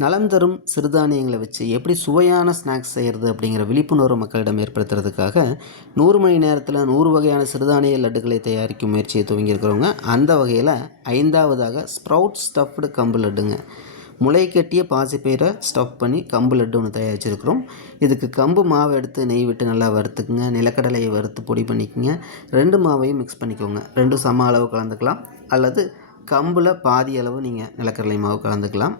நலம் தரும் சிறுதானியங்களை வச்சு எப்படி சுவையான ஸ்நாக்ஸ் செய்கிறது அப்படிங்கிற விழிப்புணர்வு மக்களிடம் ஏற்படுத்துறதுக்காக 100 மணி நேரத்தில் 100 வகையான சிறுதானிய லட்டுகளை தயாரிக்கும் முயற்சியை துவங்கியிருக்கிறவங்க. அந்த வகையில் 5வதாக ஸ்ப்ரவுட் ஸ்டஃப்டு கம்பு லட்டுங்க. முளை கட்டிய பாசிப்பயிரை ஸ்டஃப் பண்ணி கம்பு லட்டு ஒன்று தயாரிச்சிருக்கிறோம். இதுக்கு கம்பு மாவை எடுத்து நெய் விட்டு நல்லா வறுத்துக்குங்க. நிலக்கடலையை வறுத்து பொடி பண்ணிக்கோங்க. 2 மாவையும் மிக்ஸ் பண்ணிக்கோங்க. 2 சம அளவு கலந்துக்கலாம், அல்லது கம்பில் பாதி அளவு நீங்கள் நிலக்கடலை மாவு கலந்துக்கலாம்.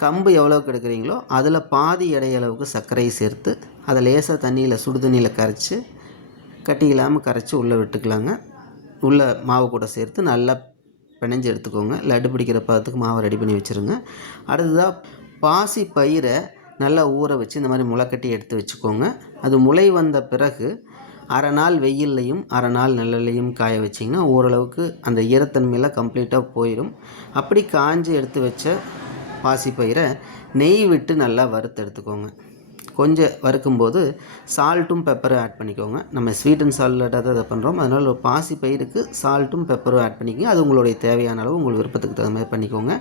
கம்பு எவ்வளோக்கு எடுக்கிறீங்களோ அதில் பாதி எடை அளவுக்கு சர்க்கரையை சேர்த்து அதை லேசாக தண்ணியில் சுடு தண்ணியில் கரைச்சி கட்டி இல்லாமல் கரைச்சி உள்ளே விட்டுக்கலாங்க. உள்ளே மாவு கூட சேர்த்து நல்லா பிணைஞ்சு எடுத்துக்கோங்க. லட்டு பிடிக்கிற பதத்துக்கு மாவை ரெடி பண்ணி வச்சுருங்க. அடுத்ததாக பாசி பயிரை நல்லா ஊற வச்சு இந்த மாதிரி முளைக்கட்டி எடுத்து வச்சுக்கோங்க. அது முளை வந்த பிறகு அரை நாள் வெயில்லையும் அரை நாள் நிழல்லையும் காய வச்சிங்கன்னா ஓரளவுக்கு அந்த ஈரத்தன்மையெல்லாம் கம்ப்ளீட்டாக போயிடும். அப்படி காஞ்சி எடுத்து வச்ச பாசிப்பயிரை நெய் விட்டு நல்லா வறுத்து எடுத்துக்கோங்க. கொஞ்சம் வறுக்கும்போது சால்ட்டும் பெப்பரும் ஆட் பண்ணிக்கோங்க. நம்ம ஸ்வீட் அண்ட் சால்ட்டாக தான் இதை பண்ணுறோம். அதனால் ஒரு பாசிப்பயிருக்கு சால்ட்டும் பெப்பரும் ஆட் பண்ணிக்கோங்க. அது உங்களுடைய தேவையான அளவு உங்கள் விருப்பத்துக்கு தகுந்த மாதிரி பண்ணிக்கோங்க.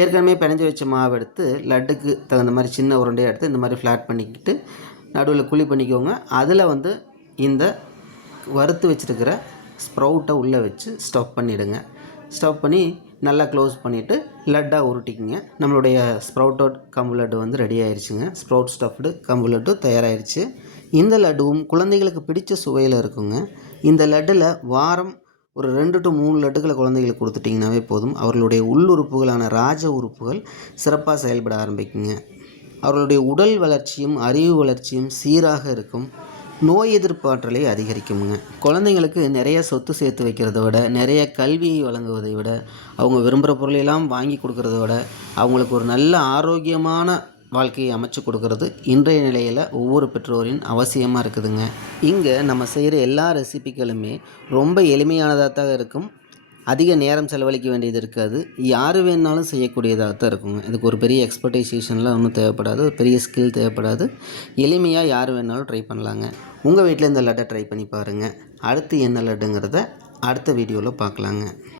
ஏற்கனவே பிணைஞ்சு வச்ச மாவு எடுத்து லட்டுக்கு தகுந்த மாதிரி சின்ன உருண்டையாக எடுத்து இந்த மாதிரி ஃப்ளாட் பண்ணிக்கிட்டு நடுவில் குழி பண்ணிக்கோங்க. அதில் இந்த வறுத்து வச்சுருக்கிற ஸ்ப்ரவுட்டை உள்ளே வச்சு ஸ்டஃப் பண்ணிவிடுங்க. ஸ்டஃப் பண்ணி நல்லா க்ளோஸ் பண்ணிவிட்டு லட்டாக உருட்டிக்குங்க. நம்மளுடைய ஸ்ப்ரவுட்டட் கம்பு லட்டு ரெடி ஆயிடுச்சுங்க. ஸ்ப்ரவுட் ஸ்டஃப்டு கம்பு லட்டு தயாராகிடுச்சு. இந்த லட்டுவும் குழந்தைகளுக்கு பிடிச்ச சுவையில் இருக்குங்க. இந்த லட்டில் வாரம் ஒரு 2 to 3 லட்டுகளை குழந்தைகளுக்கு கொடுத்துட்டிங்கனாவே போதும். அவர்களுடைய உள்ளுறுப்புகளான ராஜ உறுப்புகள் சிறப்பாக செயல்பட ஆரம்பிக்குங்க. அவர்களுடைய உடல் வளர்ச்சியும் அறிவு வளர்ச்சியும் சீராக இருக்கும். நோய் எதிர்ப்பாற்றலை அதிகரிக்குமுங்க. குழந்தைங்களுக்கு நிறைய சொத்து சேர்த்து வைக்கிறத விட, நிறைய கல்வியை வழங்குவதை விட, அவங்க விரும்புகிற பொருளையெல்லாம் வாங்கி கொடுக்கறத விட, அவங்களுக்கு ஒரு நல்ல ஆரோக்கியமான வாழ்க்கையை அமைச்சு கொடுக்கறது இன்றைய நிலையில் ஒவ்வொரு பெற்றோரின் அவசியமாக இருக்குதுங்க. இங்கே நம்ம செய்கிற எல்லா ரெசிபிகளுமே ரொம்ப எளிமையானதாக தான் இருக்கும். அதிக நேரம் செலவழிக்க வேண்டியது இருக்காது. யார் வேணாலும் செய்யக்கூடியதாக தான் இருக்குங்க. இதுக்கு ஒரு பெரிய எக்ஸ்பர்டைசேஷன்லாம் ஒன்றும் தேவைப்படாது. ஒரு பெரிய ஸ்கில் தேவைப்படாது. எளிமையாக யார் வேணாலும் ட்ரை பண்ணலாங்க. உங்கள் வீட்டில் இந்த லட்டை ட்ரை பண்ணி பாருங்கள். அடுத்து என்ன லட்டுங்கிறத அடுத்த வீடியோவில் பார்க்கலாங்க.